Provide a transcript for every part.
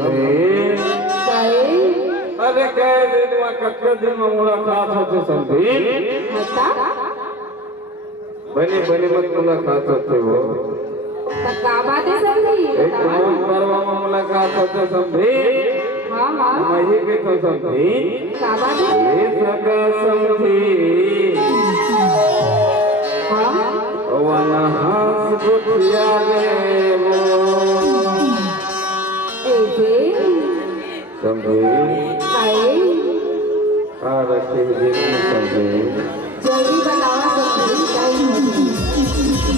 समझे अरे कई दिन में कच्चे दिन में मुलाकात होते समझी बनी बनी मत मुलाकात होते हो का बात है समझी एक परवा में मुलाकात होते समझी हाँ हाँ मैं के तो समझी का बात है ये सका समझी हाँ वाला हाथ बुझिया ले वो ऐसे समझी आए आ रखे देखने समझी जल्दी बताओ समझी टाइम हो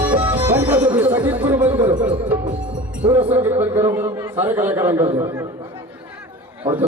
संगीत पूरा बंद करो, पूरा संगीत बंद करो, सारे कलाकार अंदर जाओ। और